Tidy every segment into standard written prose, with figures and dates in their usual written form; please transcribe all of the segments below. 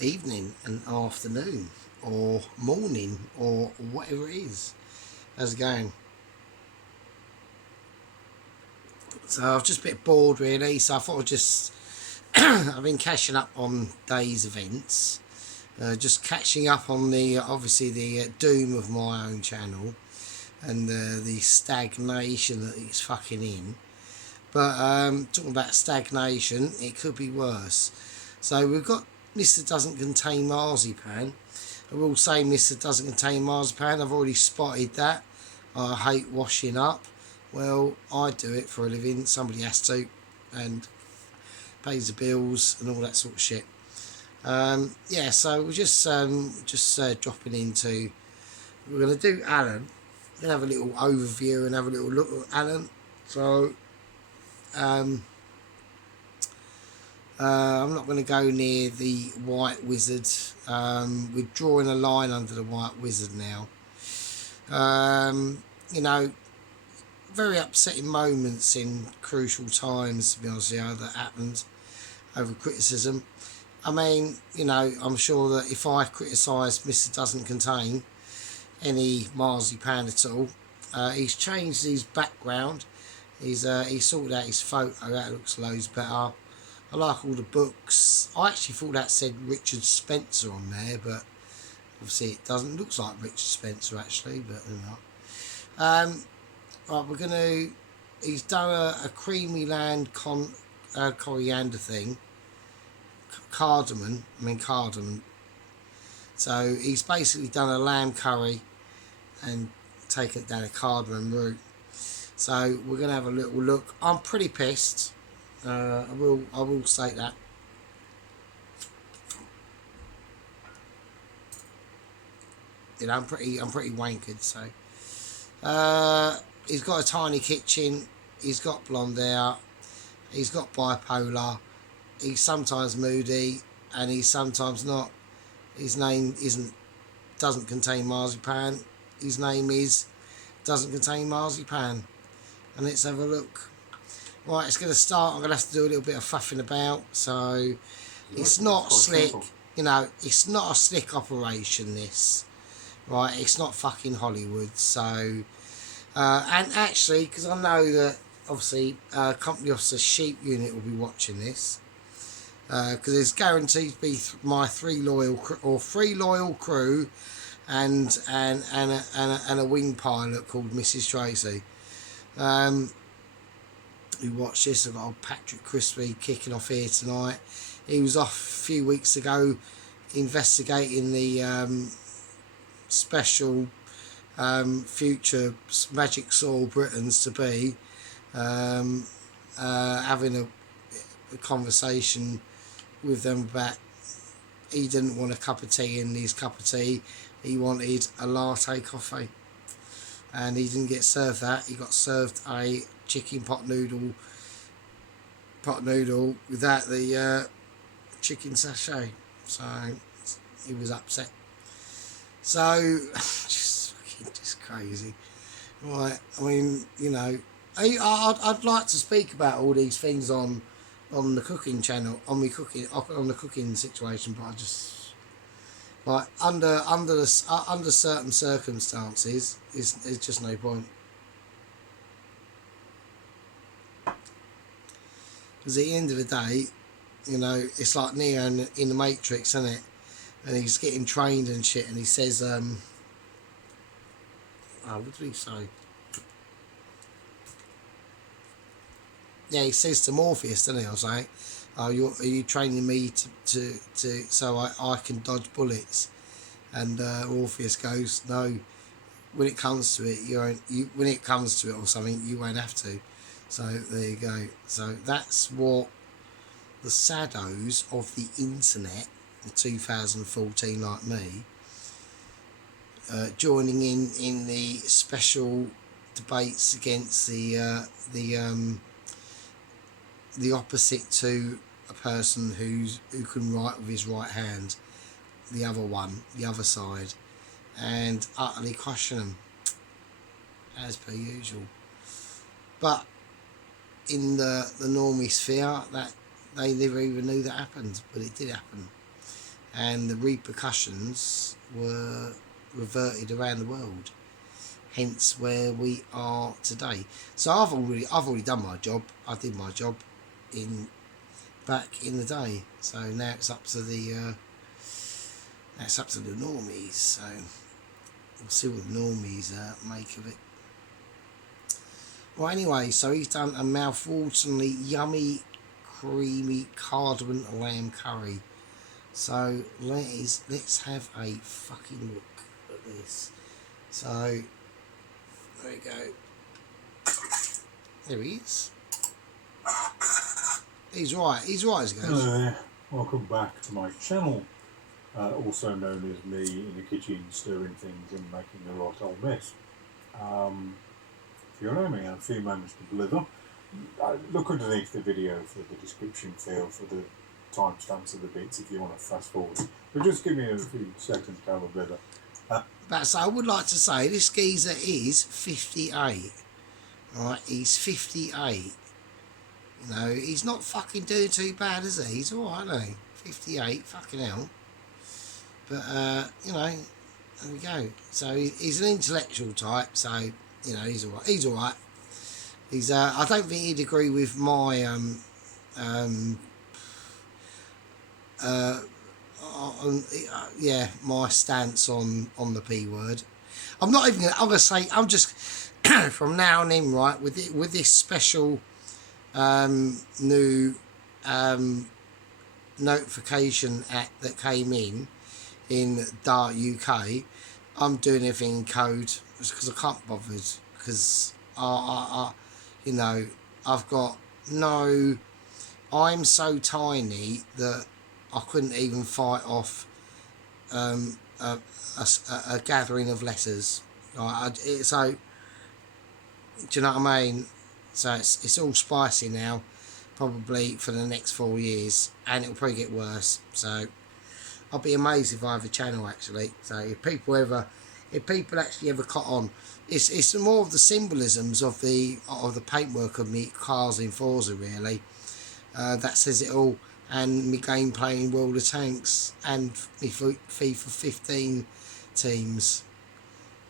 evening and afternoon or morning or whatever it is. How's it going? So I've just a bit bored really, so I thought I'd just I've been catching up on day's events, just catching up on the obviously the doom of my own channel and the stagnation that it's fucking in. But talking about stagnation, it could be worse. So we've got Mr. Doesn't Contain Marzipan. I will say Mr. Doesn't Contain Marzipan. I've already spotted that. I hate washing up. Well, I do it for a living. Somebody has to, and pays the bills and all that sort of shit. Yeah, so we're just dropping into. We're gonna do Alan. We're gonna have a little overview and have a little look at Alan. So um, I'm not going to go near the White Wizard. We're drawing a line under the White Wizard now. You know, very upsetting moments in crucial times, to be honest with you, that happened over criticism. I mean, you know, I'm sure that if I criticised Mr. Doesn't Contain any marzipan at all, he's changed his background. He's sorted out his photo. That looks loads better. I like all the books. I actually thought that said Richard Spencer on there, but obviously it doesn't. It looks like Richard Spencer actually, but you know. Right, we're gonna. He's done a creamy land coriander thing. Cardamom. So he's basically done a lamb curry and taken it down a cardamom route. So we're gonna have a little look. I'm pretty pissed. I will state that. You know, I'm pretty wankered. So he's got a tiny kitchen. He's got blonde hair. He's got bipolar. He's sometimes moody, and he's sometimes not. His name doesn't contain marzipan. His name is doesn't contain marzipan. And let's have a look. Right, it's going to start. I'm going to have to do a little bit of faffing about. So it's not slick. You know, it's not a slick operation, this. Right, it's not fucking Hollywood. So, and actually, because I know that obviously Company Officer Sheep Unit will be watching this. Because there's guaranteed to be my three loyal crew and a wing pilot called Mrs. Tracy. Who watched this? I've got old Patrick Crispy kicking off here tonight. He was off a few weeks ago investigating the special future Magic Soul Britons to be, having a conversation with them about he didn't want a cup of tea in his cup of tea. He wanted a latte coffee. And he didn't get served that. He got served a chicken pot noodle without the chicken sachet. So he was upset. So just crazy. Right, I mean, you know, I'd like to speak about all these things on the cooking channel, on the cooking situation, but I just like under certain circumstances is just no point. Because at the end of the day, you know, it's like Neo in the Matrix, isn't it? And he's getting trained and shit, and he says, what did he say? Yeah, he says to Morpheus, doesn't he? I was like, are you training me to so I can dodge bullets? And Morpheus goes, no. When it comes to it, when it comes to it or something, you won't have to. So there you go. So that's what the saddos of the internet in 2014, like me, joining in the special debates against the opposite to a person who can write with his right hand, the other side, and utterly crushing them as per usual. But in the normie sphere, that they never even knew that happened, but it did happen. and the repercussions were reverted around the world. Hence where we are today. So I've already done my job. I did my job back in the day. So now it's up to the normies. So we'll see what the normies make of it. Well, anyway, so he's done a mouth-wateringly yummy, creamy cardamom lamb curry. So let's have a fucking look at this. So there we go. There he is. He's right as it goes. Hello there. Welcome back to my channel. Also known as me in the kitchen stirring things and making a right old mess. If you know me, I'm a few moments to blither. Look underneath the video for the description field for the timestamps of the bits if you want to fast forward. But just give me a few seconds to have a blither. But so I would like to say this geezer is 58. Right, he's 58. You know, he's not fucking doing too bad, is he? He's alright, isn't he? 58, fucking hell. But, you know, there we go. So he's an intellectual type, so, you know, he's alright. He's alright. He's, I don't think he'd agree with my, my stance on the P word. I'm not even I'm gonna say, I'm just from now on in, right, with this special new notification act that came in Dart UK, I'm doing everything in code because I can't bother, because I you know, I've got no, I'm so tiny that I couldn't even fight off a gathering of letters. So, do you know what I mean? So it's all spicy now, probably for the next 4 years, and it'll probably get worse. So I'll be amazed if I have a channel actually. So if people actually ever caught on, it's more of the symbolisms of the paintwork of me cars in Forza really. That says it all. And my gameplay in World of Tanks and my FIFA 15 teams,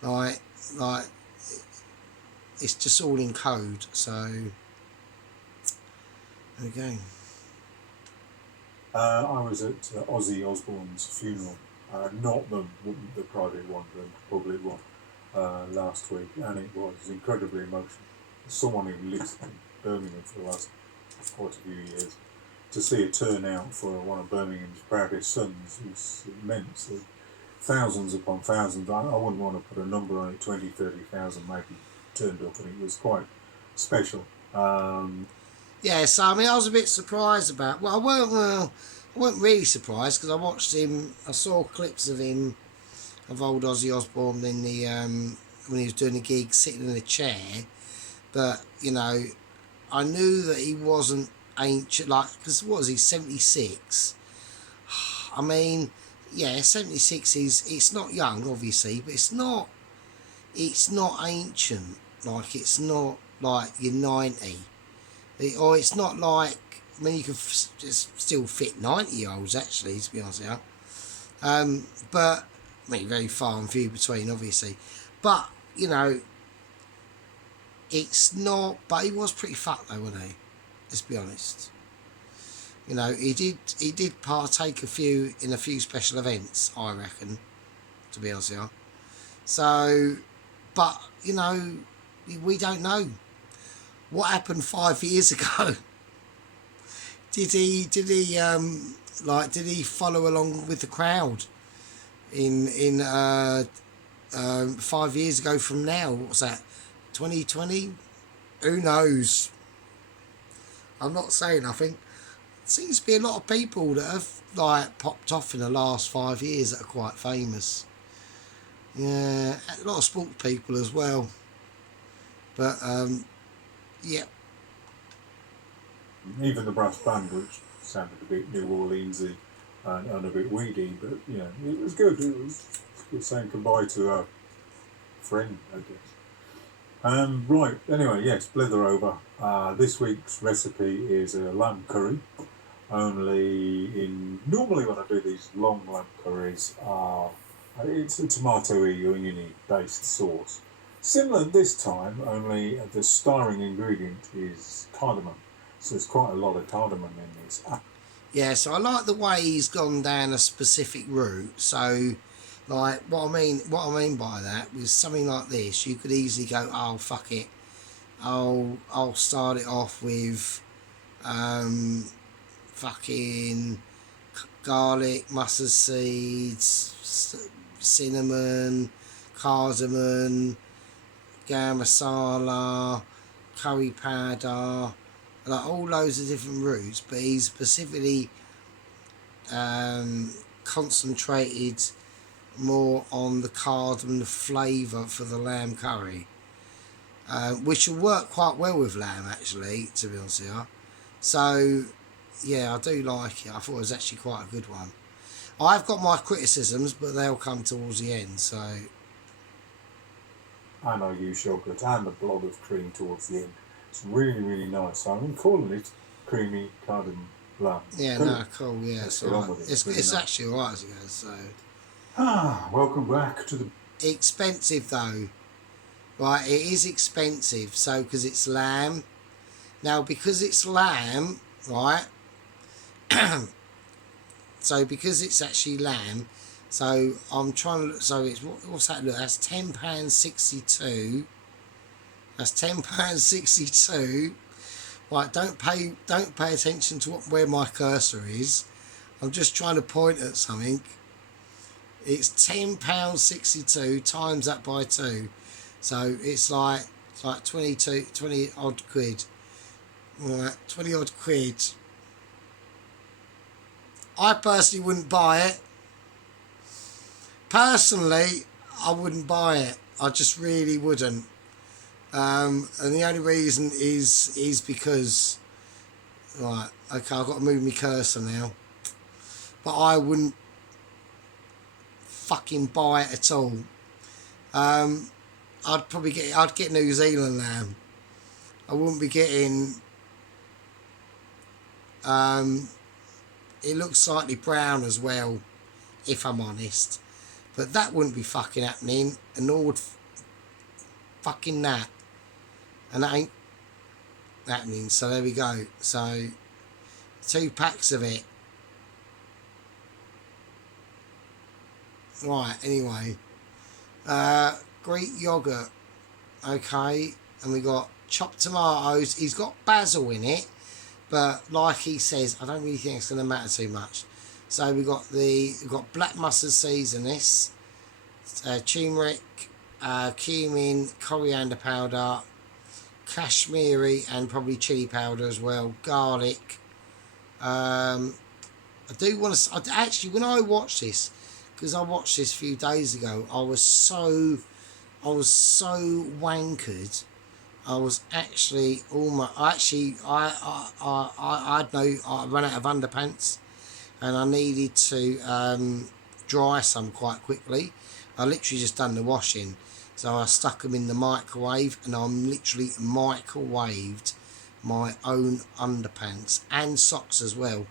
like it's just all in code. So there we go. I was at Ozzy Osbourne's funeral, not the private one, the public one, last week, and it was incredibly emotional. Someone who lived in Birmingham for the last quite a few years, to see a turnout for one of Birmingham's proudest sons is immense. Thousands upon thousands. I wouldn't want to put a number on it, 20, 30,000 maybe turned up, and it was quite special. Yeah, so I mean, I was a bit surprised about. Well, I weren't really surprised because I watched him. I saw clips of him, of old Ozzy Osbourne in the when he was doing a gig, sitting in a chair. But you know, I knew that he wasn't ancient, like, because what was he, 76? I mean, yeah, 76 it's not young obviously, but it's not ancient, like it's not like you're 90, or it's not like, I mean, you can just still fit 90-year-olds actually, to be honest with you, but I mean very far and few between obviously, but you know, it's not, but he was pretty fucked though, wasn't he? Let's be honest. You know, he did partake in a few special events, I reckon, to be honest with you. So, but you know, we don't know what happened 5 years ago. Did he follow along with the crowd in 5 years ago from now? What's that? 2020? Who knows? I'm not saying nothing. Seems to be a lot of people that have like popped off in the last 5 years that are quite famous. Yeah, a lot of sports people as well. But yeah. Even the brass band, which sounded a bit New Orleansy and a bit weedy, but you know, it was good. It was good saying goodbye to a friend, I guess. Right, anyway, yes, blither over. This week's recipe is a lamb curry. Only normally when I do these long lamb curries, it's a tomatoey oniony based sauce. Similar this time, only the starring ingredient is cardamom. So there's quite a lot of cardamom in this. Yeah, so I like the way he's gone down a specific route. So, like, what I mean by that was something like this. You could easily go, oh fuck it, I'll start it off with, fucking garlic, mustard seeds, cinnamon, cardamom, garam masala, curry powder, like all loads of different routes. But he's specifically concentrated more on the cardamom flavour for the lamb curry, which will work quite well with lamb actually, to be honest with you. So yeah, I do like it. I thought it was actually quite a good one. I've got my criticisms, but they'll come towards the end. So And I use yogurt and a blob of cream towards the end. It's really, really nice. So I'm calling it creamy cardamom lamb. yeah, no, cool. Yeah, Let's so get on with it. it's Really nice. actually alright as it goes. So Welcome back to the. expensive though, right? It is expensive. So because it's lamb. Now because it's lamb, right? So because it's actually lamb, so I'm trying to. So it's what's that? Look, that's £10.62. That's £10.62. Right, don't pay attention to where my cursor is. I'm just trying to point at something. It's £10.62 times that by 2, so it's like 20 odd quid. Right, 20 odd quid. I personally wouldn't buy it. Personally, I wouldn't buy it. I just really wouldn't. And the only reason is because, right, okay, I've got to move my cursor now. But I wouldn't fucking buy it at all. I'd get New Zealand lamb. I wouldn't be getting. It looks slightly brown as well, if I'm honest. But that wouldn't be fucking happening, and nor would fucking that. And that ain't happening, so there we go. So, 2 packs of it. Right, anyway. Greek yoghurt. Okay, and we got chopped tomatoes. He's got basil in it, but like he says, I don't really think it's going to matter too much. So we've got black mustard seeds in this, turmeric, cumin, coriander powder, Kashmiri, and probably chili powder as well, garlic. I do want to actually, when I watched this, because I watched this a few days ago, I was so wankered. I was actually almost. I ran out of underpants, and I needed to dry some quite quickly. I literally just done the washing, so I stuck them in the microwave, and I'm literally microwaved my own underpants and socks as well.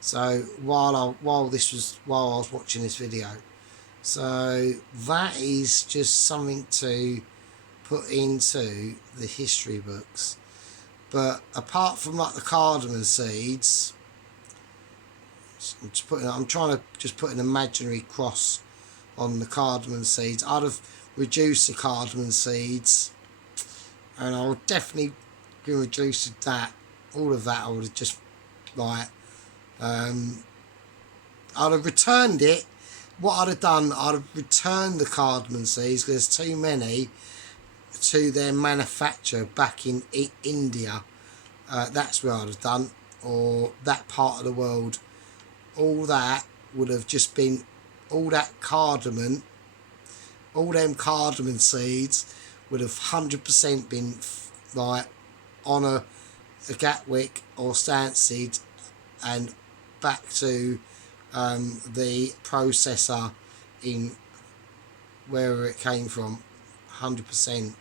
So while I was watching this video, so that is just something to put into the history books. But apart from like the cardamom seeds, I'm trying to just put an imaginary cross on the cardamom seeds. I'd have reduced the cardamom seeds, and I would definitely reduce that. All of that I would have just like I'd have returned it. What I'd have done, I'd have returned the cardamom seeds because there's too many to their manufacturer back in India. That's where I'd have done, or that part of the world. All that would have just been, all that cardamom, all them cardamom seeds would have 100% been like on a Gatwick or Stansted and back to the processor in wherever it came from, 100%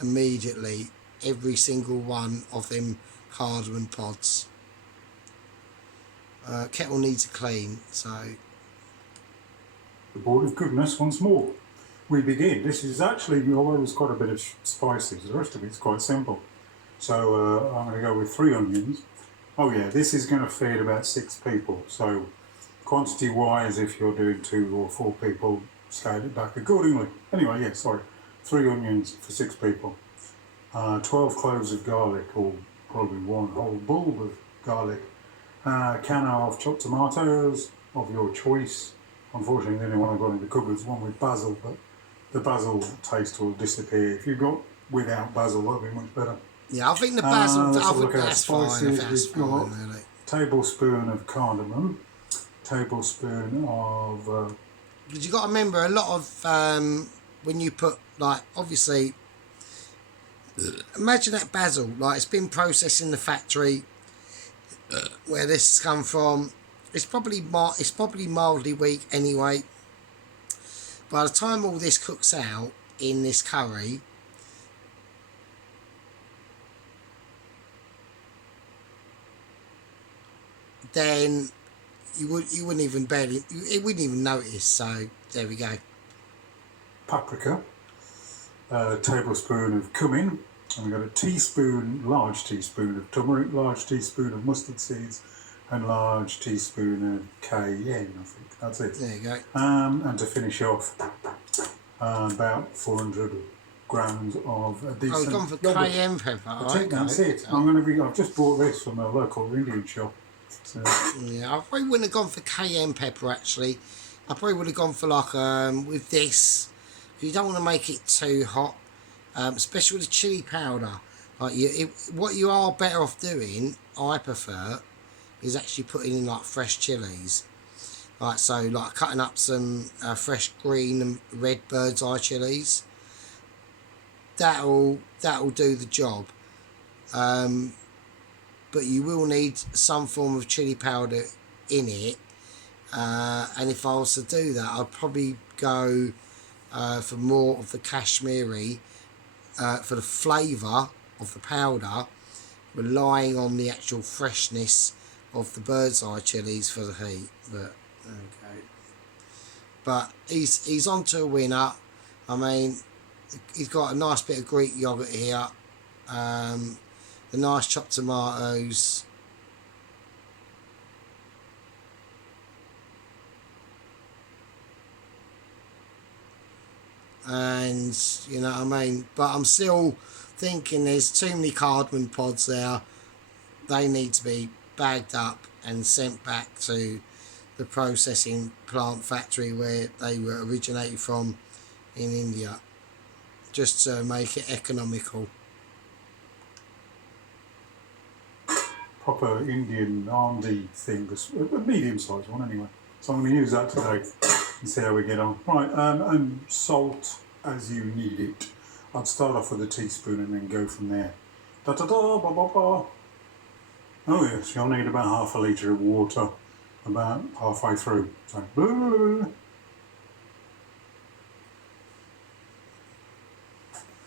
immediately, every single one of them cardamom pods. Kettle needs a clean, so The board of goodness once more. We begin. This is actually, although there's quite a bit of spices, the rest of it's quite simple. So I'm going to go with 3 onions. Oh yeah, this is going to feed about 6 people. So quantity wise, if you're doing 2 or 4 people, scale it back accordingly. Anyway, yeah, sorry. 3 onions for 6 people. 12 cloves of garlic, or probably 1 whole bulb of garlic. A can of chopped tomatoes of your choice. Unfortunately, the only one I've got in the cupboard is one with basil, but the basil taste will disappear. If you've got without basil, that'll be much better. yeah, I think the basil. Let's I have a think look at our that's fine. spices. That's We've got fine, really. tablespoon of cardamom, tablespoon of But you got to remember a lot of when you put like obviously. Imagine that basil, like it's been processed in the factory where this has come from. It's probably mildly weak anyway. By the time all this cooks out in this curry, then you wouldn't even notice. So there we go. paprika, a tablespoon of cumin, and we've got a large teaspoon of turmeric, large teaspoon of mustard seeds, and large teaspoon of cayenne, I think. That's it. There you go. And to finish off, about 400 grams of a decent. Oh, gone for yogurt. cayenne pepper. I think that's it. I've just bought this from a local Indian shop. So, Yeah, I probably wouldn't have gone for cayenne pepper actually. I probably would have gone for like with this. You don't want to make it too hot, especially with the chili powder. Like what you are better off doing, I prefer, is actually putting in like fresh chilies. Like so, like cutting up some fresh green and red bird's eye chilies. That'll do the job. But you will need some form of chili powder in it. And if I was to do that, I'd probably go for more of the Kashmiri for the flavour of the powder, relying on the actual freshness of the bird's eye chilies for the heat. But okay, but he's on to a winner. I mean, he's got a nice bit of Greek yogurt here. The nice chopped tomatoes. And you know what I mean, but I'm still thinking there's too many cardamom pods there. They need to be bagged up and sent back to the processing plant factory where they were originated from in India, just to make it economical. proper Indian R&D thing, a medium-sized one anyway. So I'm going to use that today and see how we get on. Right, and salt as you need it. I'd start off with a teaspoon and then go from there. Da da da ba ba ba. Oh yes, you'll need about half a litre of water about halfway through. So, blah, blah,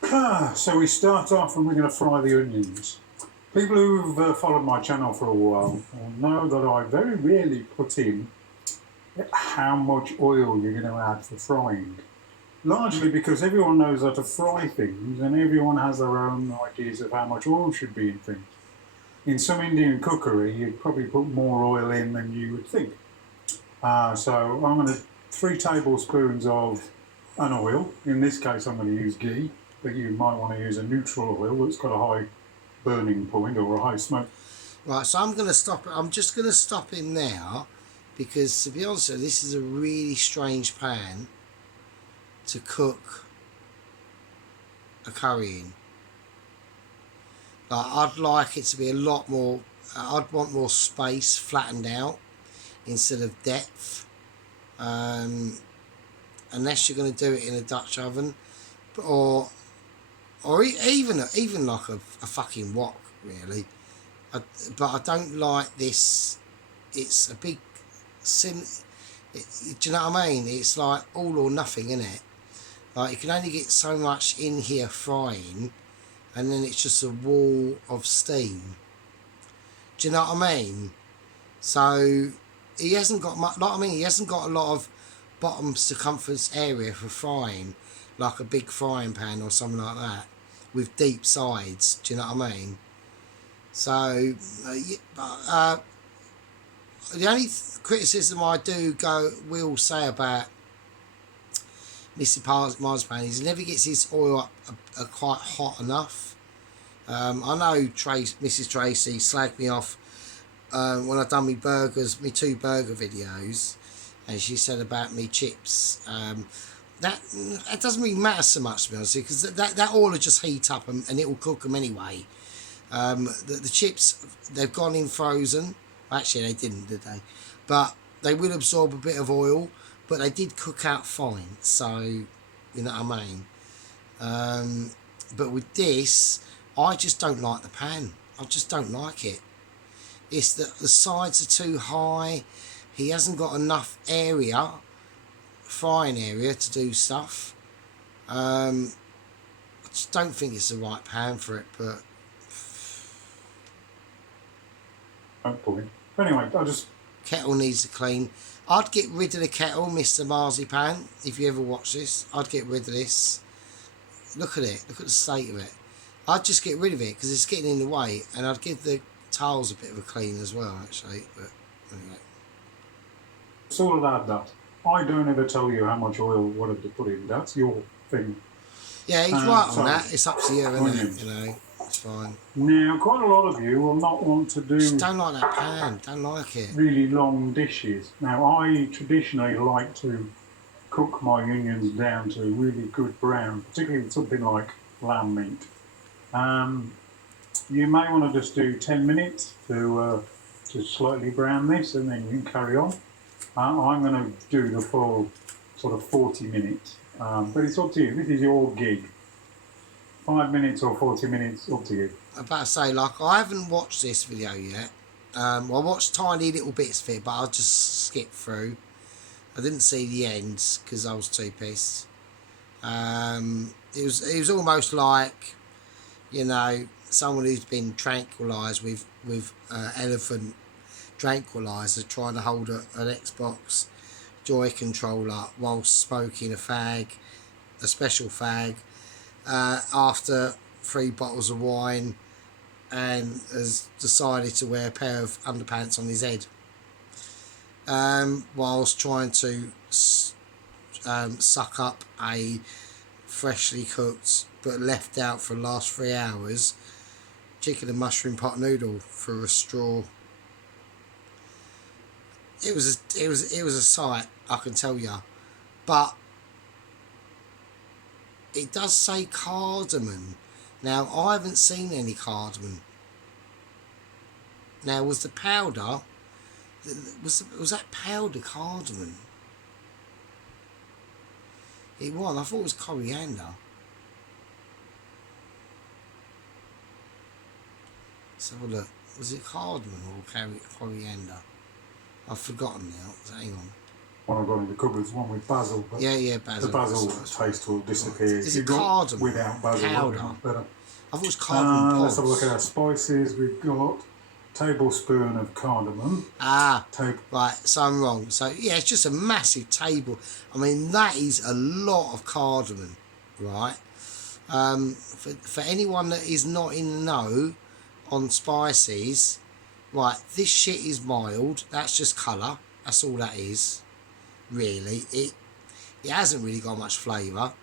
blah. So we start off and we're going to fry the onions. People who've followed my channel for a while will know that I very rarely put in how much oil you're going to add for frying. Largely because everyone knows how to fry things and everyone has their own ideas of how much oil should be in things. In some Indian cookery, you'd probably put more oil in than you would think. So I'm going to 3 tablespoons of an oil. In this case, I'm going to use ghee, but you might want to use a neutral oil that's got a high burning point or a high smoke. Right, so I'm going to stop. I'm just going to stop in now because, to be honest with you, this is a really strange pan to cook a curry in. Like, I'd like it to be a lot more. I'd want more space, flattened out instead of depth. Unless you're going to do it in a Dutch oven, or even like a fucking wok, really. But I don't like this. It's a big sin. Do you know what I mean? It's like all or nothing, isn't it? Like you can only get so much in here frying, and then it's just a wall of steam. Do you know what I mean? So he hasn't got much. Like, I mean, he hasn't got a lot of bottom circumference area for frying, like a big frying pan or something like that, with deep sides. Do you know what I mean? So, the only criticism I will say about Mr. Marzipan is he never gets his oil up quite hot enough. I know Mrs. Tracy slagged me off when I done my 2 burger videos, and she said about me chips. That doesn't really matter so much, to be honest, because that oil will just heat up and it will cook them anyway. The chips, they've gone in frozen. Actually, they didn't, did they? But they will absorb a bit of oil, but they did cook out fine. So, you know what I mean? But with this, I just don't like the pan. I just don't like it. It's that the sides are too high. He hasn't got enough frying area to do stuff. I just don't think it's the right pan for it, but... Anyway, I just... Kettle needs a clean. I'd get rid of the kettle, Mr. Marzipan. If you ever watch this, I'd get rid of this. Look at it. Look at the state of it. I'd just get rid of it because it's getting in the way, and I'd give the tiles a bit of a clean as well, actually. But anyway. It's all about that. I don't ever tell you how much oil, whatever to put in. That's your thing. Yeah, he's right on that. It's up to you, isn't it? You know, it's fine. Now, quite a lot of you will not want to do... Just don't like that pan. Don't like it. ...really long dishes. Now, I traditionally like to cook my onions down to really good brown, particularly with something like lamb meat. You may want to just do 10 minutes to slightly brown this, and then you can carry on. I'm going to do the full sort of 40 minutes, but it's up to you. This is your gig. 5 minutes or 40 minutes, up to you. I'm about to say, like, I haven't watched this video yet. I watched tiny little bits of it, but I'll just skip through. I didn't see the ends because I was too pissed. It was almost like, you know, someone who's been tranquilised with elephant tranquilizer trying to hold an Xbox Joy controller whilst smoking a special fag, after 3 bottles of wine, and has decided to wear a pair of underpants on his head, whilst trying to suck up a freshly cooked but left out for the last 3 hours chicken and mushroom pot noodle through a straw. It was a sight, I can tell you, but it does say cardamom. Now, I haven't seen any cardamom. Now, was the powder, was that powder cardamom? It was. I thought it was coriander. Let's have a look. Was it cardamom or coriander? I've forgotten now. Hang on. One I've got in the cupboards, one with basil. But yeah, basil. The basil taste will disappear. Is it cardamom? Without basil, powder? Better. I thought it was cardamom pods. Let's have a look at our spices. We've got a tablespoon of cardamom. Right, so I'm wrong. So, yeah, it's just a massive table. I mean, that is a lot of cardamom, right? For anyone that is not in the know on spices, right, this shit is mild. That's just colour. That's all that is, really. It hasn't really got much flavour.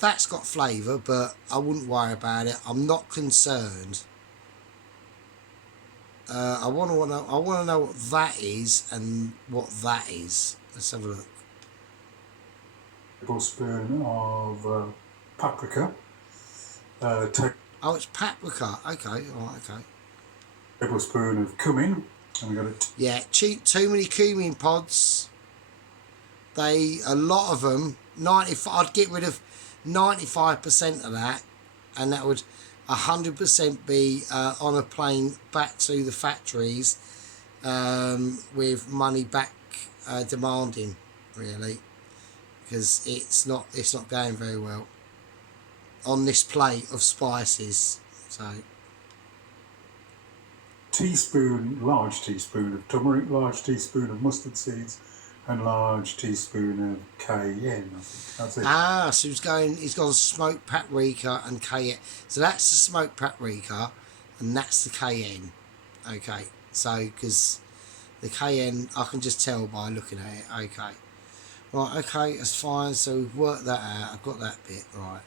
That's got flavour, but I wouldn't worry about it. I'm not concerned. I want to know what that is and what that is. Let's have a look. A tablespoon of paprika. Oh, it's paprika. Okay, all right, okay. Tablespoon of cumin. And we got it. Yeah, too many cumin pods. A lot of them. I'd get rid of 95% of that, and that would 100% be on a plane back to the factories, with money back demanding, really, because it's not going very well on this plate of spices. So large teaspoon of turmeric, large teaspoon of mustard seeds, and large teaspoon of cayenne. I think that's it. Ah, so he's gone smoked paprika and cayenne. So that's the smoked paprika, and that's the cayenne. Okay, so because the cayenne, I can just tell by looking at it. Okay, right. Okay, that's fine. So we've worked that out. I've got that bit right.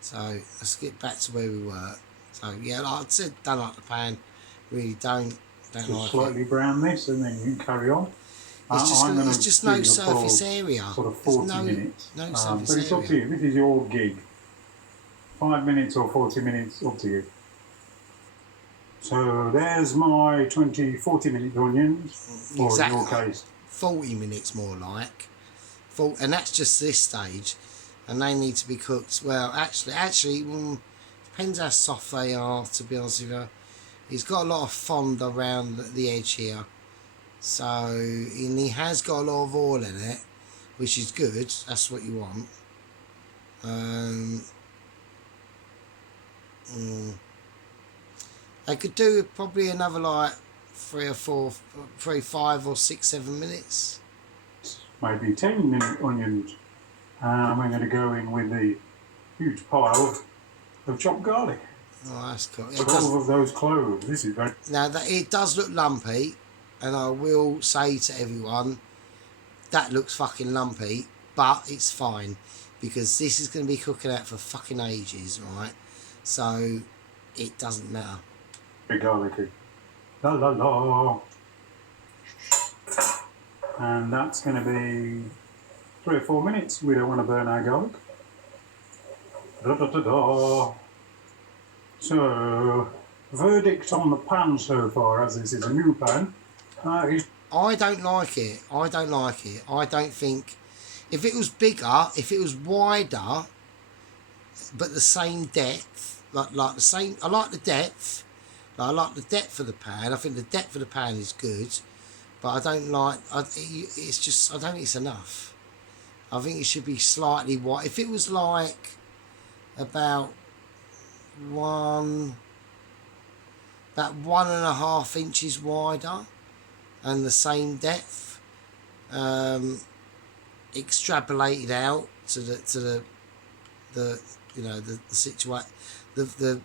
So let's get back to where we were. So yeah, like I said, don't like the pan. Really don't Just like slightly it. brown this, and then you can carry on. It's just no do the full surface area. Sort of There's 40 minutes. no But surface it's up to area. you. This is your gig. 5 minutes or 40 minutes, up to you. So there's my 40 minute onions, or in your case 40 minutes more like. And that's just this stage. And they need to be cooked. Well, actually, depends how soft they are, to be honest with you. He's got a lot of fond around the edge here. So, and he has got a lot of oil in it, which is good. That's what you want. I could do probably another like 5 or 6, 7 minutes. maybe 10 minute onions. And we're going to go in with the huge pile of chopped garlic. Oh, that's cool. 12 of those cloves. This is very... Now, it does look lumpy, and I will say to everyone, that looks fucking lumpy, but it's fine, because this is going to be cooking out for fucking ages, right? So, it doesn't matter. very garlicky. La la la. And that's going to be 3 or 4 minutes. We don't want to burn our garlic. Da da da da. So, verdict on the pan so far, as this is a new pan. I don't like it. I don't think... If it was bigger, if it was wider, but the same depth, like the same... I like the depth. I like the depth of the pan. I think the depth of the pan is good. But I don't like... it's just... I don't think it's enough. I think it should be slightly wide. If it was like about 1.5 inches wider and the same depth, extrapolated out to the you know the situation, the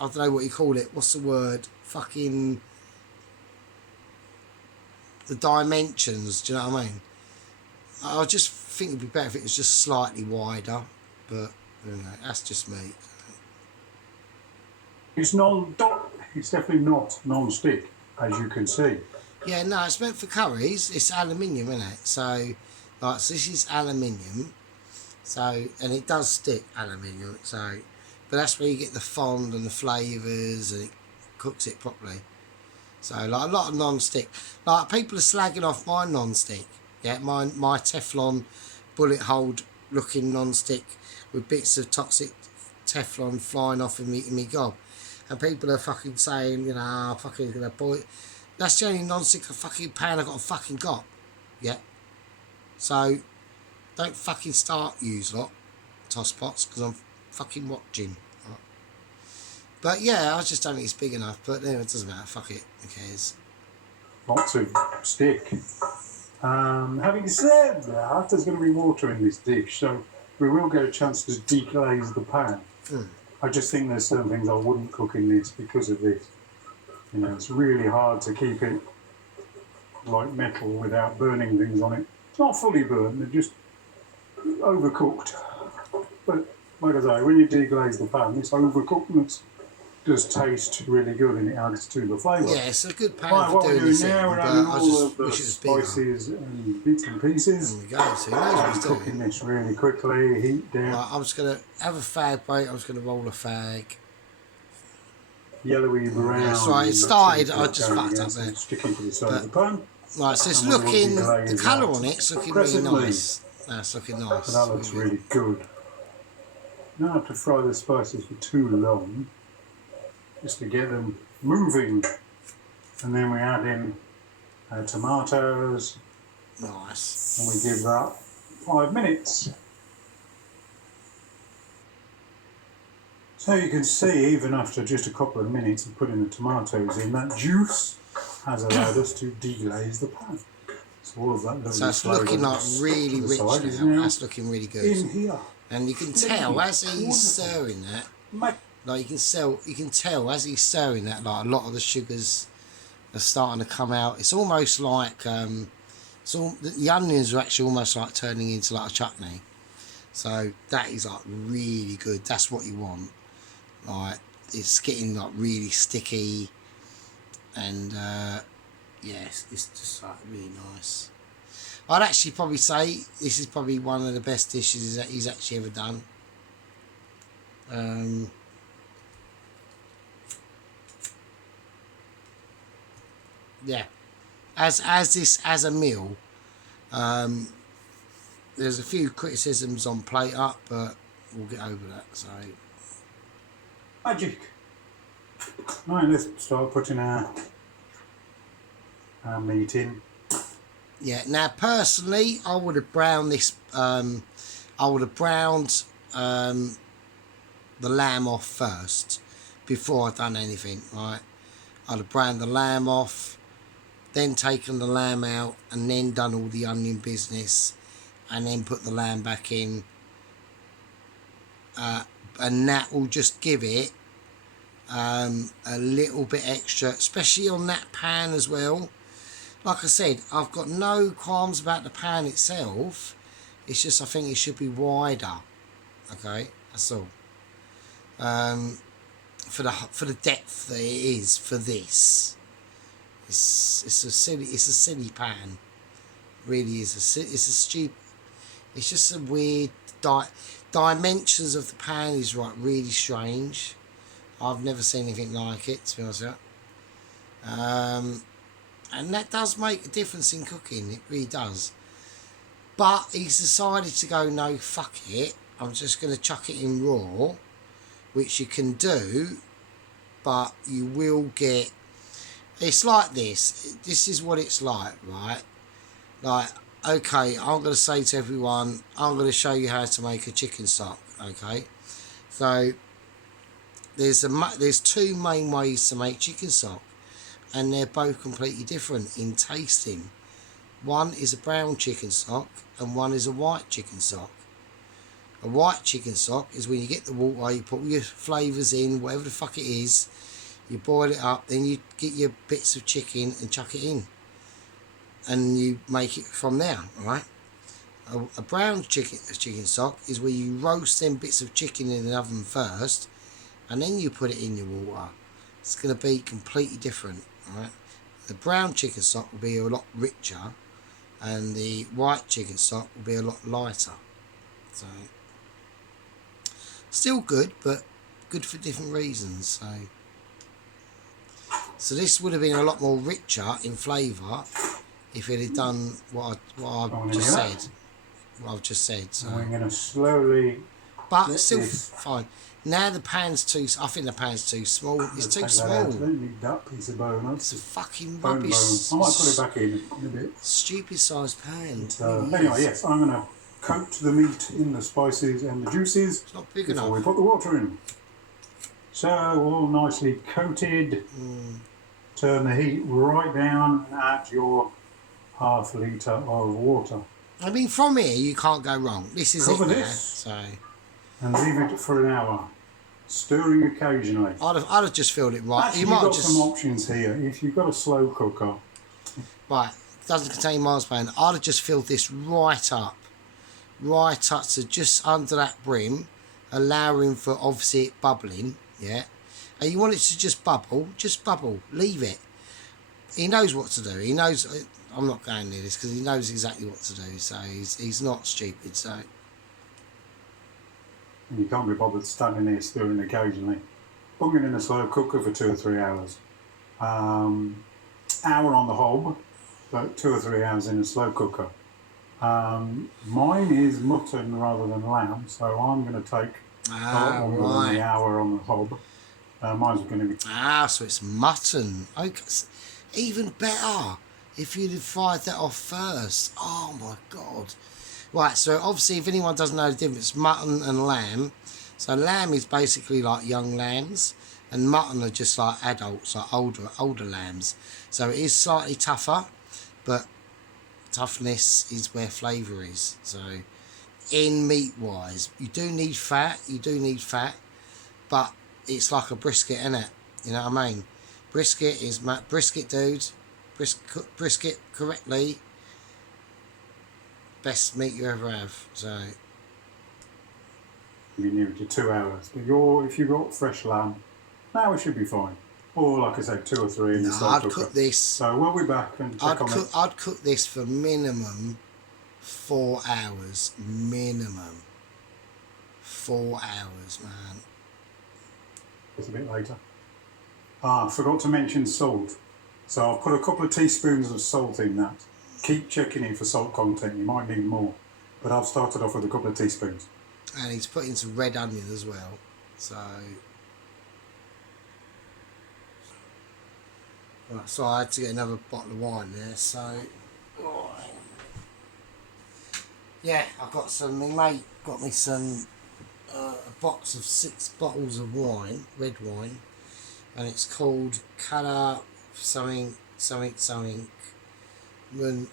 I don't know what you call it. What's the word? Fucking the dimensions. Do you know what I mean? I just think it'd be better if it was just slightly wider, but you know, that's just me. It's definitely not non-stick, as you can see. Yeah, no, it's meant for curries. It's aluminium, isn't it? So this is aluminium. So, and it does stick, aluminium. So, but that's where you get the fond and the flavours, and it cooks it properly. So, like a lot of non-stick. Like people are slagging off my non-stick. Yeah, my Teflon bullet hole looking non-stick with bits of toxic Teflon flying off in me gob. And people are fucking saying, you know, fucking gonna boil. That's the only non-stick fucking pan I got. Yeah. So don't fucking start use lot toss pots, because I'm fucking watching. Right. But yeah, I just don't think it's big enough. But anyway, it doesn't matter. Fuck it. Who cares? Lots of stick. Having said that, there's going to be water in this dish, so we will get a chance to deglaze the pan. I just think there's certain things I wouldn't cook in this because of this. You know, it's really hard to keep it like metal without burning things on it. It's not fully burnt, they're just overcooked. But like I say, when you deglaze the pan, this overcookedness does taste really good and it adds to the flavour. Yeah, it's a good pan Right, for what doing we're doing this now, in, we're but adding I all just of the wish it was bigger. spices and bits and pieces. There we go, so he knows what I'm he's cooking doing. this really quickly, heat down. Right, I'm just going to have a fag break. I'm just going to roll a fag. Yellowy brown. That's right, it started, I just fucked up there. Sticking to the side of the pan. Right, so it's And we will looking, deglaze the colour that on it's looking really progressively. nice. That's looking nice. So that looks really good. You don't have to fry the spices for too long, just to get them moving. And then we add in tomatoes, Nice. and we give that 5 minutes. So you can see, even after just a couple of minutes of putting the tomatoes in, that juice has allowed us to deglaze the pan. So all of that lovely So it's flavour looking like that's stuck really to the rich side is now. now That's looking really good. in here. And you can tell as he's stirring that, like you can tell as he's stirring that, like a lot of the sugars are starting to come out. It's almost like the onions are actually almost like turning into like a chutney. So that is like really good. That's what you want. Like it's getting like really sticky, and yes, it's just like really nice. I'd actually probably say this is probably one of the best dishes that he's actually ever done. Yeah, as a meal, there's a few criticisms on Plate Up, but we'll get over that. So Magic. Right, let's start putting our meat in. yeah, now personally, I would have browned this. I would have browned the lamb off first before I'd done anything. Right, I'd have browned the lamb off, then taken the lamb out, and then done all the onion business, and then put the lamb back in. And that will just give it a little bit extra, especially on that pan as well. Like I said, I've got no qualms about the pan itself. It's just I think it should be wider. Okay, that's all. For the depth that it is for this, it's a silly pan. Really is it's a stupid. It's just a weird dimensions of the pan is really strange. I've never seen anything like it, to be honest with you. And that does make a difference in cooking. It really does. But he's decided to go, no, fuck it. I'm just going to chuck it in raw, which you can do, but you will get... It's like this. This is what it's like, right? Like, okay, I'm going to say to everyone, I'm going to show you how to make a chicken stock, okay? So, there's two main ways to make chicken stock, and they're both completely different in tasting. One is a brown chicken stock, and one is a white chicken stock. A white chicken stock is when you get the water, you put all your flavours in, whatever the fuck it is, you boil it up, then you get your bits of chicken and chuck it in. And you make it from there, right? A brown chicken stock is where you roast them bits of chicken in the oven first, and then you put it in your water. It's going to be completely different, right? The brown chicken stock will be a lot richer, and the white chicken stock will be a lot lighter. So, still good, but good for different reasons. So this would have been a lot more richer in flavour if it had done what I've just said. What I've just said. So. We're going to slowly... But still fine. Now the pan's too... I think the pan's too small. It's too small. Don't need that piece of bone. It's a fucking bone. rubbish... I might put it back in a bit. Stupid sized pan. Anyway, yes, I'm going to coat the meat in the spices and the juices it's not big before enough. we put the water in. So, all nicely coated. Turn the heat right down and add your half litre of water. I mean, from here, you can't go wrong. This is Cover it now, this. so... And leave it for an hour, stirring occasionally. I'd have just filled it right. Actually, You might you've got have some just... options here. If you've got a slow cooker... Right, doesn't contain marzipan. I'd have just filled this right up to just under that brim, allowing for, obviously, it bubbling, yeah? And you want it to just bubble, leave it. He knows what to do. He knows... I'm not going near this because he knows exactly what to do, so he's not stupid, so... You can't be bothered standing there stirring occasionally. Bung it in a slow cooker for 2 or 3 hours. Hour on the hob, but 2 or 3 hours in a slow cooker. Mine is mutton rather than lamb, so I'm going to take a lot longer than the hour on the hob. Mine's going to be... so it's mutton. Okay, even better if you'd have fried that off first. Oh my God. Right, so obviously if anyone doesn't know the difference, mutton and lamb. So lamb is basically like young lambs, and mutton are just like adults, like older lambs. So it is slightly tougher, but toughness is where flavour is. So in meat wise, you do need fat, but it's like a brisket, innit? You know what I mean? Brisket is brisket, dudes. Brisket correctly, best meat you ever have. So You needed 2 hours. But if you've got fresh lamb, now it should be fine. Or like I said, 2 or 3 in no, the slow I'd cooker. cook this. So we'll be back and check on it. I'd cook this for minimum 4 hours. Minimum 4 hours, man. It's a bit later. I forgot to mention salt. So I've put a couple of teaspoons of salt in that. Keep checking in for salt content, you might need more. But I've started off with a couple of teaspoons. And he's put in some red onion as well. So, right, so I had to get another bottle of wine there. So, yeah, I got some. My mate got me some a box of 6 bottles of wine, red wine, and it's called Colour something.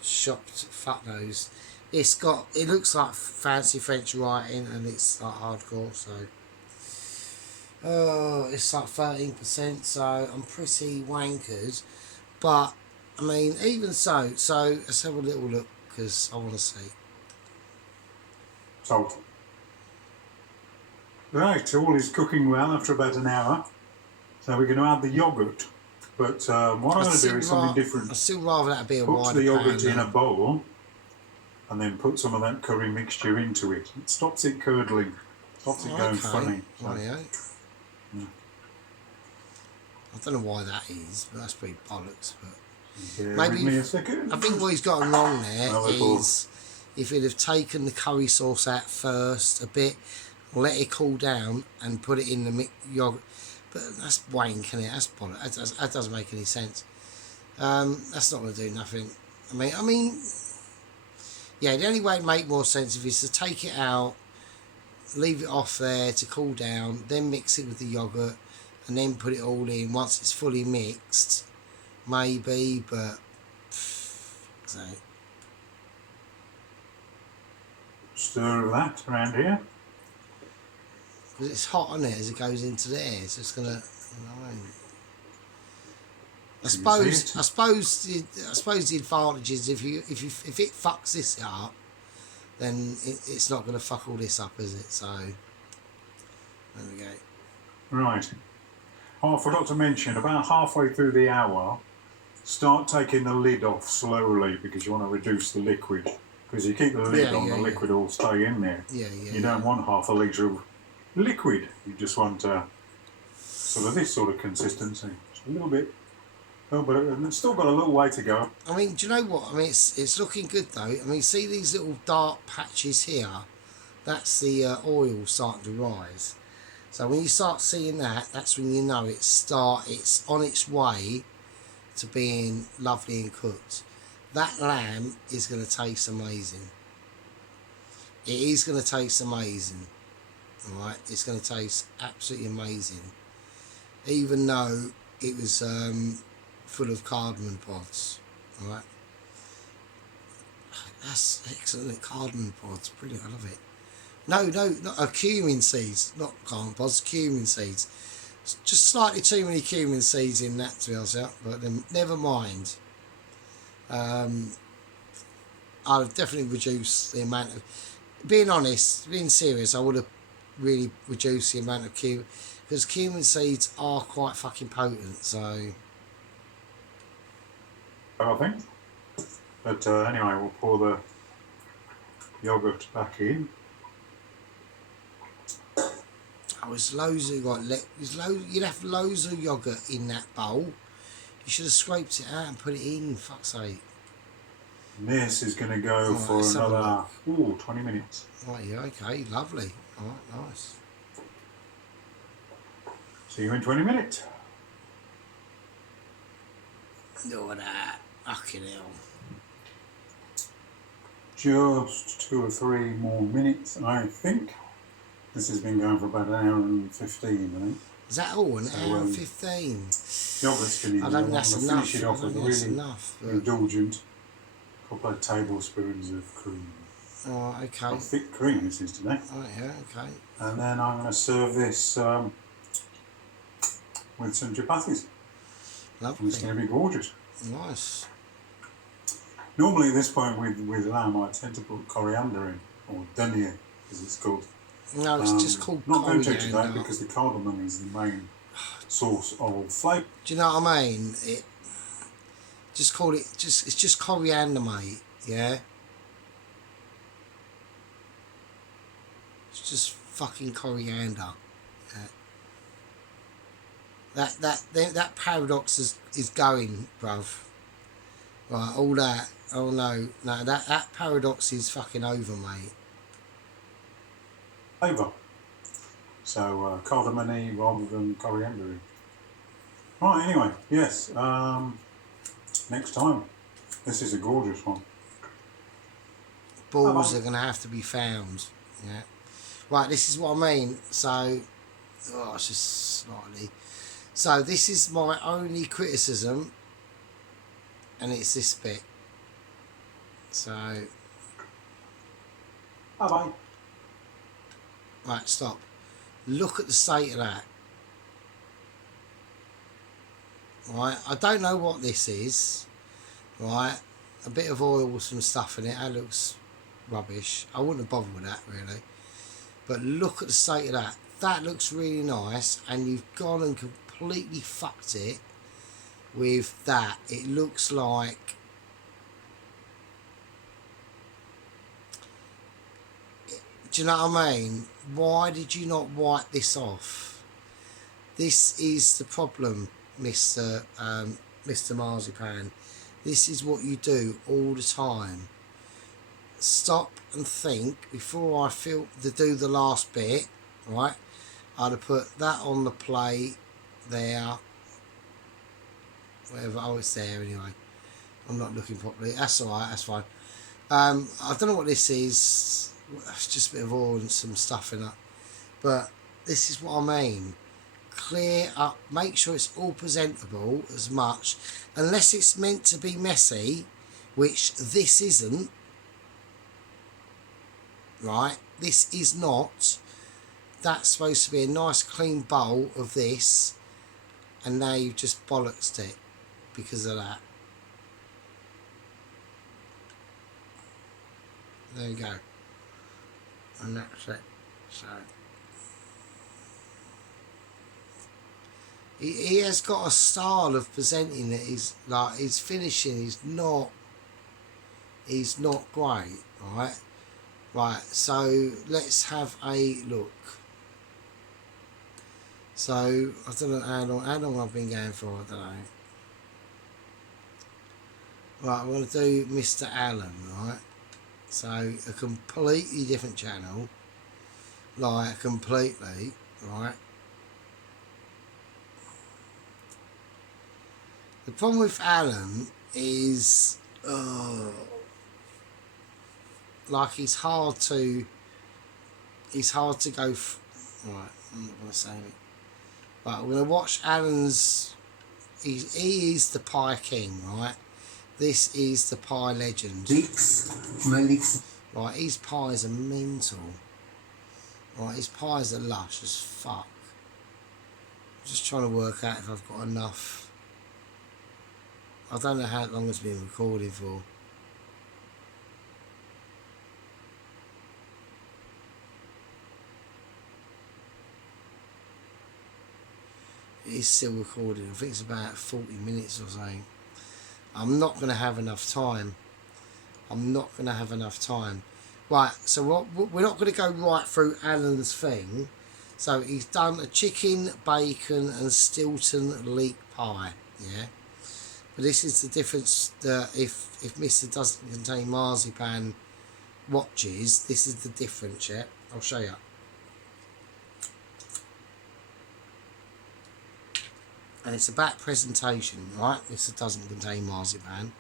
Shopped fuck knows. It looks like fancy French writing, and it's like hardcore. So it's like 13%. So I'm pretty wankered, but I mean, even so let's have a little look because I want to see. Salt. Right, all is cooking well after about an hour. So we're going to add the yoghurt. But what I'm going to do is something different. I'd still rather that be a Put wider the yoghurt pan, in a bowl and then put some of that curry mixture into it. It stops it curdling, stops it going funny. So, yeah. I don't know why that is, but that's pretty bollocks. But maybe me a second. I think what he's got wrong there is if he'd have taken the curry sauce out first a bit, let it cool down, and put it in the yogurt. But that's wanking it. That's bollocks. That doesn't make any sense. That's not going to do nothing. I mean, yeah. The only way to make more sense is to take it out, leave it off there to cool down, then mix it with the yogurt, and then put it all in once it's fully mixed. Maybe, but so. Stir that around here. Because it's hot on it as it goes into the air, so it's gonna. You know what I mean? I suppose the advantage is if it fucks this up, then it's not gonna fuck all this up, is it? So there we go. Right. Oh, I forgot to mention, about halfway through the hour, start taking the lid off slowly because you want to reduce the liquid. Because you keep the lid on, the liquid will stay in there. You don't want half a litre of liquid. You just want sort of this sort of consistency. Just a little bit. Oh, but it's still got a little way to go. I mean, do you know what? I mean, it's looking good though. I mean, see these little dark patches here? That's the oil starting to rise. So when you start seeing that, that's when you know it's on its way to being lovely and cooked. That lamb is going to taste amazing. It is going to taste amazing. Alright, it's going to taste absolutely amazing. Even though it was full of cardamom pods. Alright. That's excellent, cardamom pods. Brilliant, I love it. No, not cumin seeds, not cardamom pods, cumin seeds. It's just slightly too many cumin seeds in that, to be honest, but then never mind. I would definitely reduce the amount of. Being honest, being serious, I would have really reduced the amount of cumin, because cumin seeds are quite fucking potent. So I think. But anyway, we'll pour the yoghurt back in. oh, there's loads of you'd have loads of yoghurt in that bowl. You should have scraped it out and put it in. Fuck's sake. And this is going to go for another 20 minutes. Right, yeah, okay, lovely. All right, nice. See you in 20 minutes. Look at that. Fucking hell. Just 2 or 3 more minutes, I think. This has been going for about an hour and 15, I think. Is that all? An So, hour and 15? Yogurt's finished. I don't I'm think that's going to enough. finish it I off don't with think that's really enough. But... indulgent. Couple of tablespoons of cream. Oh, okay. Quite thick cream this is today. Oh, yeah, okay. And then I'm going to serve this with some chapatis. Lovely. And it's going to be gorgeous. Nice. Normally at this point with lamb I tend to put coriander in, or dhania as it's called. No, it's just called not going to coriander. today because the cardamom is the main source of flavour. Do you know what I mean? Just call it, it's just coriander, mate, yeah? It's just fucking coriander. Yeah. That paradox is going, bruv. Right, all that, oh no, that paradox is fucking over, mate. Flavour. So cardamom rather than coriander. Right, anyway, yes. Next time. This is a gorgeous one. Balls are going to have to be found. Yeah. Right, this is what I mean. So, it's just slightly. So, this is my only criticism. And it's this bit. So. Bye-bye. Right, stop. Look at the state of that. Right, I don't know what this is. Right, a bit of oil with some stuff in it. That looks rubbish. I wouldn't have bothered with that really. But look at the state of that. That looks really nice, and you've gone and completely fucked it with that. It looks like do you know what I mean? Why did you not wipe this off? This is the problem, Mr. Marzipan. This is what you do all the time. Stop and think before I do the last bit, right? I'd have put that on the plate there. Whatever, oh, it's there anyway. I'm not looking properly. That's alright, that's fine. I don't know what this is. It's just a bit of oil and some stuff in it. But this is what I mean. Clear up, make sure it's all presentable as much, unless it's meant to be messy, which this isn't, right? This is not. That's supposed to be a nice clean bowl of this, and now you've just bollocksed it because of that. There you go. And that's it. So he has got a style of presenting that is like his finishing is not great, right? Right, so let's have a look. So I don't know how long I've been going for, I don't know. Right, I'm gonna do Mr. Allen, right? So a completely different channel. Like completely, right? The problem with Alan is, like he's hard to go. Right, I'm not gonna say it. Right, we're gonna watch Alan's. He is the pie king, right? This is the pie legend. Right, his pies are mental. Right, his pies are lush as fuck. I'm just trying to work out if I've got enough. I don't know how long it's been recording for. It is still recording. I think it's about 40 minutes or something. I'm not going to have enough time. Right, so we're not going to go right through Alan's thing. So he's done a chicken, bacon and Stilton leek pie, yeah? But this is the difference that if Mr. doesn't contain marzipan watches, this is the difference, yeah? I'll show you. And it's about presentation, right? This doesn't contain marzipan.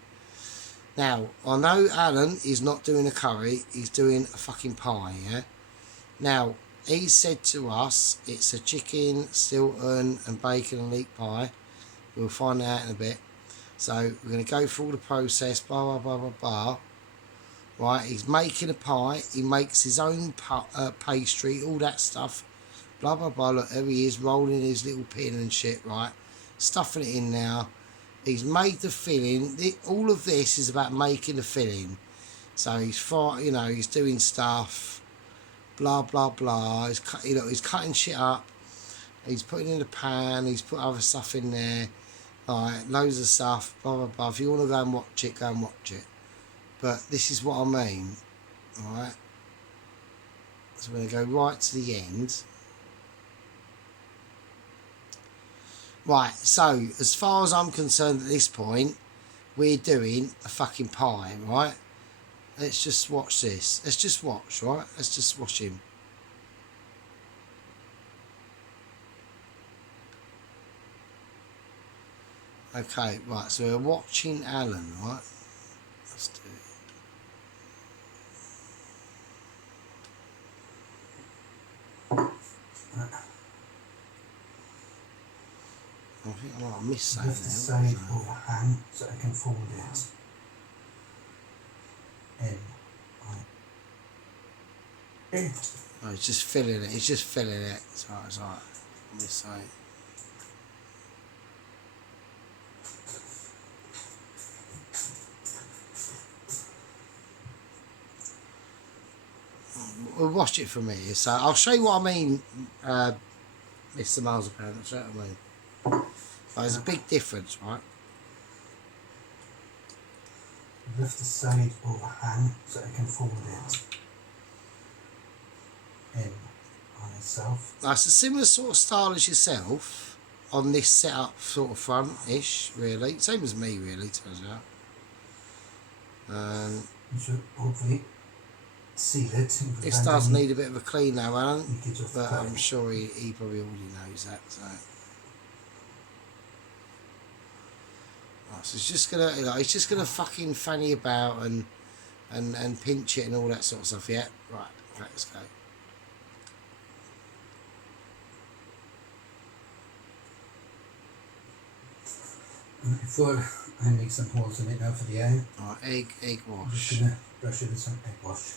Now, I know Alan is not doing a curry, he's doing a fucking pie, yeah? Now, he said to us it's a chicken, Stilton and bacon and leek pie. We'll find out in a bit. So we're going to go through all the process, blah, blah, blah, blah, blah. Right, he's making a pie. He makes his own pastry, all that stuff. Blah, blah, blah. Look, there he is, rolling his little pin and shit, right? Stuffing it in now. He's made the filling. All of this is about making the filling. So he's he's doing stuff. Blah, blah, blah. He's cutting shit up. He's putting in the pan. He's put other stuff in there. Right, loads of stuff. Blah, blah, blah. If you want to go and watch it, go and watch it. But this is what I mean. Alright. So we're going to go right to the end. Right, so as far as I'm concerned at this point, we're doing a fucking pie, right? Let's just watch this. Let's just watch, right? Let's just watch him. Okay, right, so we're watching Alan, right? Let's do it. I think I might have missed something Lift the side overhang so I can fold it in. Oh, he's just filling it. He's just filling it. It's alright, it's alright. I missed something. We'll watch it from here. So I'll show you what I mean, Mr. Marzipan. I'll show you what I mean. There's a big difference, right? Lift the side overhang so I can fold it in on itself. That's a similar sort of style as yourself on this setup, sort of front-ish, really. Same as me, really, turns out. You should hopefully seal it. This does need a bit of a clean now, Alan, leakage of but the I'm sure he probably already knows that. So, right, so he's just gonna fucking fanny about and pinch it and all that sort of stuff. Yeah, right. Okay, let's go. Before I make some holes in it now for the eye, All right, egg I'm wash. just gonna brush it with some egg wash.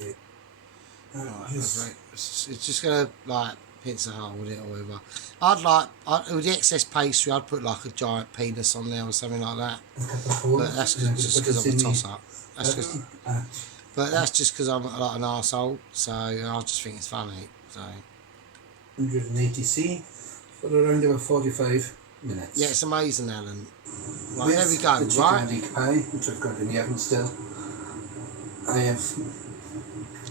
Yeah. Right, Just right. It's just gonna like pinch a hole with it or whatever. With the excess pastry, I'd put like a giant penis on there or something like that. a couple of holes. But that's and then just put because this I'm a in toss up. That's just, but that's just because I'm like an arsehole. So I just think it's funny. So 180C for around about 45 minutes. yeah, it's amazing, Alan. Right, With there we go. the chicken Right. and leek pie, which I've got in the oven still. I have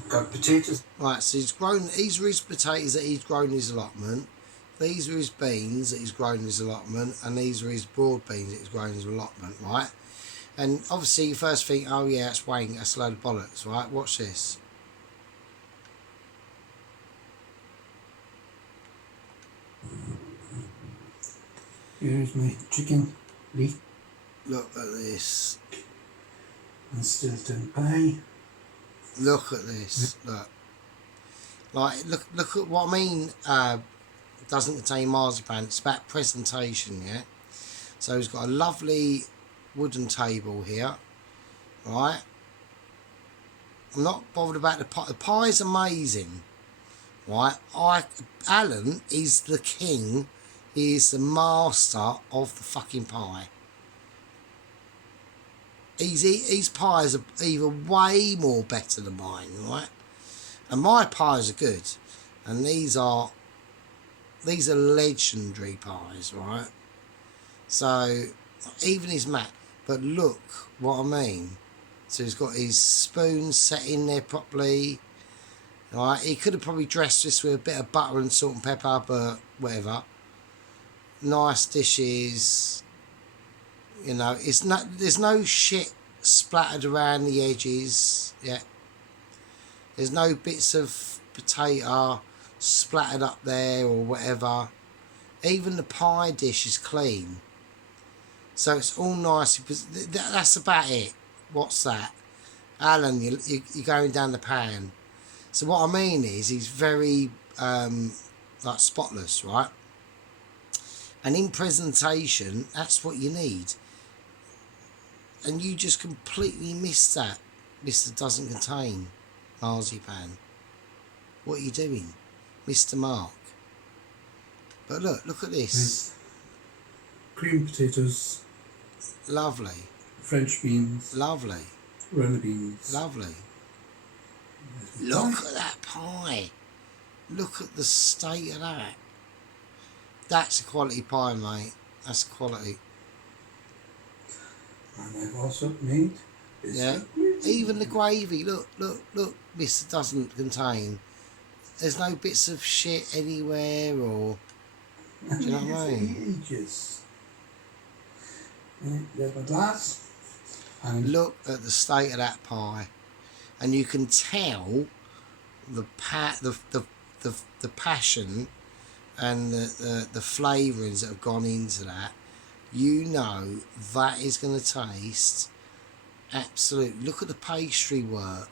got potatoes. Right, so these are his potatoes that he's grown in his allotment, these are his beans that he's grown in his allotment, and these are his broad beans that he's grown in his allotment, right? And obviously you first think, oh yeah, that's Wayne, that's a load of bollocks, right? Watch this. Here's my chicken leek Look at this. and Stilton pie. Look at this. Look. Like, look at what I mean. Doesn't contain marzipan. It's about presentation, yeah. So he's got a lovely wooden table here, right? I'm not bothered about the pie. The pie is amazing, right? Alan is the king. He is the master of the fucking pie. His pies are either way more better than mine, right? And my pies are good, and these are legendary pies, right? So even his mat, but look what I mean. So he's got his spoons set in there properly. Right, he could have probably dressed this with a bit of butter and salt and pepper, but whatever. Nice dishes. You know, there's no shit splattered around the edges. Yeah. There's no bits of potato splattered up there or whatever. Even the pie dish is clean. So it's all nice. That's about it. What's that? Alan, you're going down the pan. So what I mean is he's very like spotless, right? And in presentation, that's what you need. And you just completely missed that. Mr. Doesn't Contain Marzipan. What are you doing, Mr. Mark? But look at this. Cream potatoes, Lovely, French beans, lovely, runner beans. lovely. Look at that pie. Look at the state of that. That's a quality pie, mate. That's quality. And I've also made Yeah. Even the gravy. Look. Mr. Doesn't Contain. There's no bits of shit anywhere or. Do you know what I mean? Ages. There's my glass. And Look at the state of that pie, and you can tell the passion and the flavourings that have gone into that. You know that is going to taste absolute. Look at the pastry work.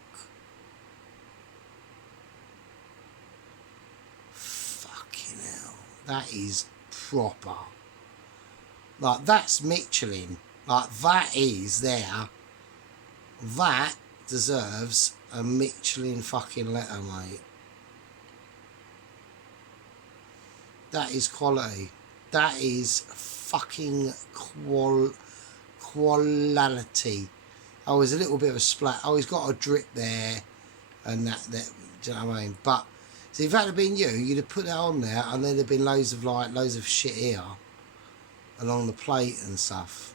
Fucking hell, that is proper. Like, that's Michelin. Like, that is there. That deserves a Michelin fucking letter, mate. That is quality. That is fucking quality. Oh, there's a little bit of a splat. Oh, he's got a drip there. And that, do you know what I mean? But, see, if that had been you, you'd have put that on there and there'd have been loads of shit here. Along the plate and stuff.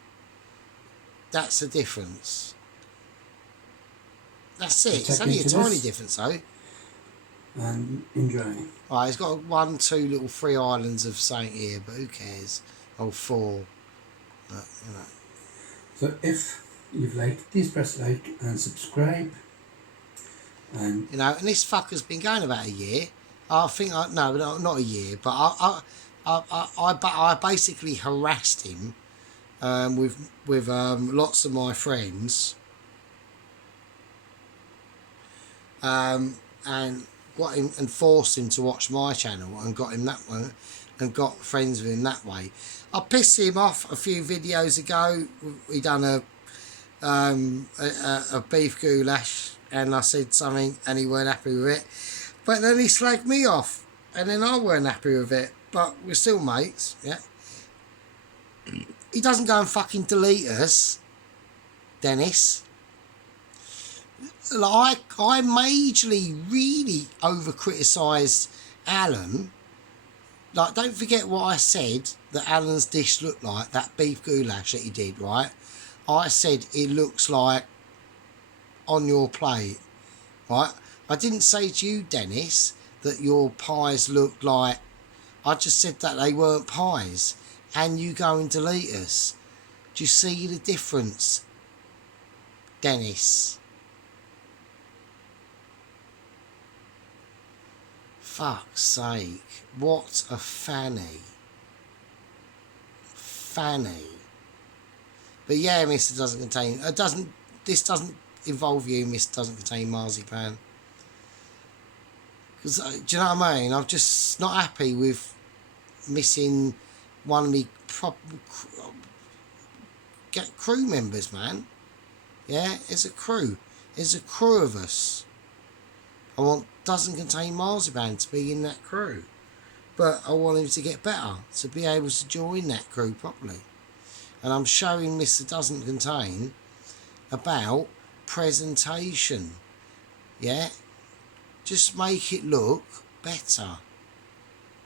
That's the difference. That's it. It's only a tiny difference though. And enjoy. Right, he's got 1, 2 little 3 islands of something here, but who cares? Oh, 4. But, you know. So if you've liked, please press like and subscribe. And You know, and this fucker's been going about a year. I think no, not a year, but I basically harassed him with lots of my friends, and got him and forced him to watch my channel and got him that one and got friends with him that way. I pissed him off a few videos ago. We done a beef goulash and I said something and he weren't happy with it. But then he slagged me off, and then I weren't happy with it. But we're still mates, yeah. He doesn't go and fucking delete us, Dennis. Like, I majorly really over-criticised Alan. Like, don't forget what I said that Alan's dish looked like, that beef goulash that he did, right? I said it looks like on your plate, right? I didn't say to you, Dennis, that your pies looked like... I just said that they weren't pies. And you go and delete us. Do you see the difference, Dennis? Fuck's sake. What a fanny. Fanny. But yeah, Mr. Doesn't Contain... This doesn't involve you, Mr. Doesn't Contain Marzipan. Because, do you know what I mean? I'm just not happy with missing one of me crew members, man. Yeah, it's a crew. There's a crew of us. I want Doesn't Contain Marzipan to be in that crew. But I want him to get better, to be able to join that crew properly. And I'm showing Mr. Doesn't Contain about presentation. Yeah? Just make it look better.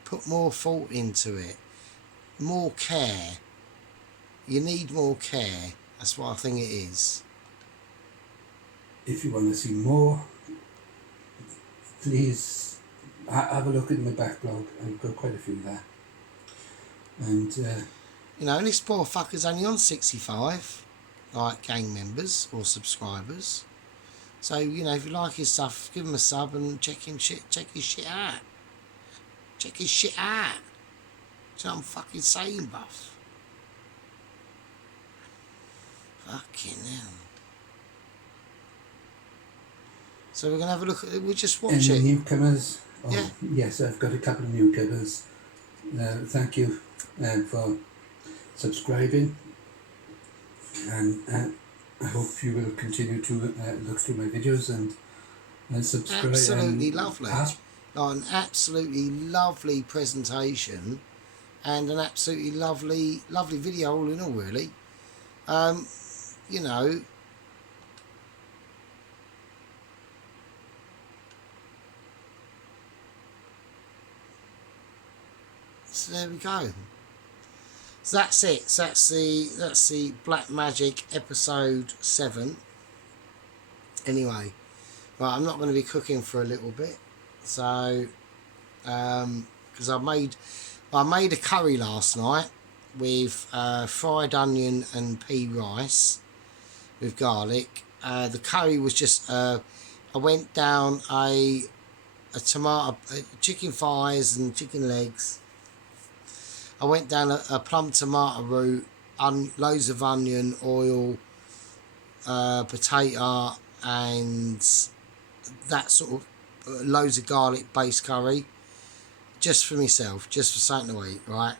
Put more thought into it. More care. You need more care. That's what I think it is. if you want to see more, please have a look in my backlog. I've got quite a few there. And you know, this poor fucker's only on 65, like gang members or subscribers. So, you know, if you like his stuff, give him a sub and check his shit out. Check his shit out. Do you know what I'm fucking saying, buff? Fucking hell. So we're going to have a look at it. We'll just watch Any it. newcomers? Oh, Yeah. yes, I've got a couple of newcomers. Thank you for subscribing, and I hope you will continue to look through my videos and subscribe. Absolutely and lovely. ask- Like an absolutely lovely presentation and an absolutely lovely video all in all, really. You know, so there we go. So that's it. So that's the Black Magic episode 7. Anyway, right, I'm not going to be cooking for a little bit, so because I made a curry last night with fried onion and pea rice with garlic. The curry was just I went down a tomato, chicken thighs and chicken legs. I went down a plum tomato root, loads of onion, oil, potato, and that sort of loads of garlic based curry, just for myself, just for something to eat, right?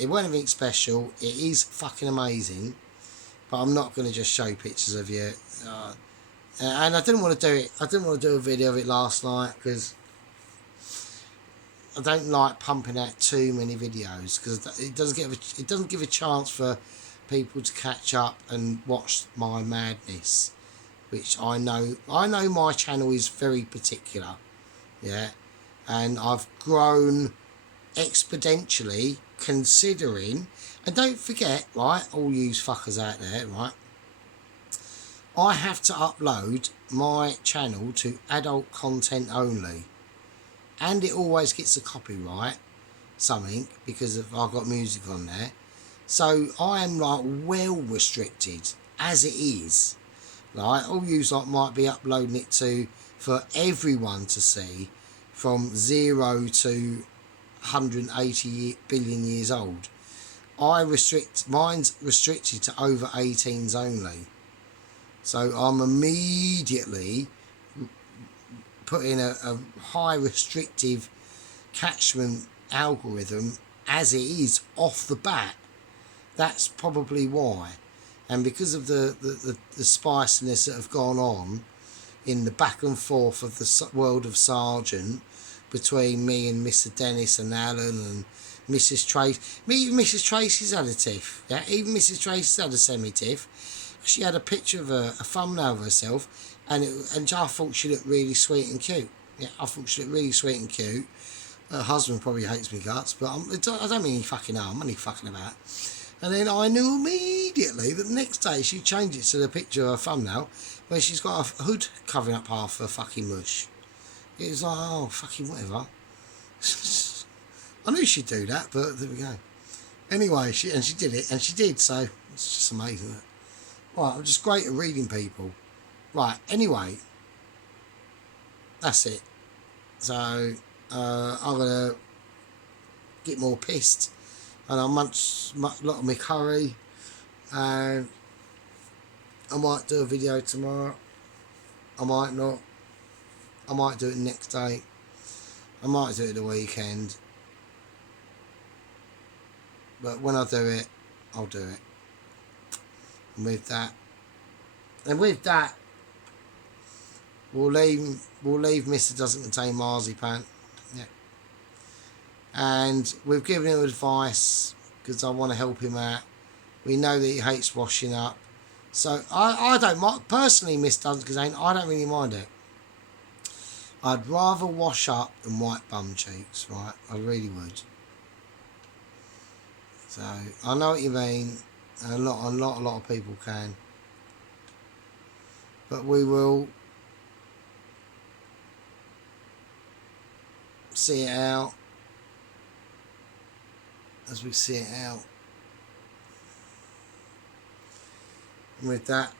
It wasn't anything special. It is fucking amazing, but I'm not going to just show pictures of you. And I didn't want to do it. I didn't want to do a video of it last night because I don't like pumping out too many videos because it doesn't give a chance for people to catch up and watch my madness, which I know my channel is very particular, yeah, and I've grown exponentially considering, and don't forget, right, all you fuckers out there, right, I have to upload my channel to adult content only. And it always gets a copyright, something, because I've got music on there. So I am like well restricted as it is. Like all you like might be uploading it to for everyone to see from 0 to 180 billion years old. Mine's restricted to over 18s only. So I'm immediately put in a high restrictive catchment algorithm as it is off the bat. That's probably why. And because of the spiciness that have gone on in the back and forth of the world of Sergeant between me and Mr. Dennis and Alan and Mrs. Tracy. Even Mrs. Tracy's had a tiff. Yeah, even Mrs. Tracy's had a semi-tiff. She had a picture of a thumbnail of herself, and I thought she looked really sweet and cute. Yeah, I thought she looked really sweet and cute. Her husband probably hates me guts, but I don't mean he fucking know. I'm only fucking about. And then I knew immediately that the next day she changed it to the picture of her thumbnail where she's got a hood covering up half her fucking mush. It was like, oh, fucking whatever. I knew she'd do that, but there we go. Anyway, she did it, and she did, so it's just amazing. Right, I'm just great at reading people. Right, anyway, that's it. So, I'm going to get more pissed, and I'll munch a lot of my curry, and I might do a video tomorrow. I might not. I might do it next day. I might do it the weekend. But when I do it, I'll do it. And with that, we'll leave Mr. Doesn't Contain Marzipan. Yeah. And we've given him advice because I want to help him out. We know that he hates washing up. So I don't mind. Personally, Mr. Doesn't Contain, I don't really mind it. I'd rather wash up than white bum cheeks, right? I really would. So I know what you mean. A lot of people can. But we will see it out as we see it out. And with that,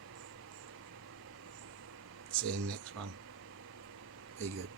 see you in the next one. Be good.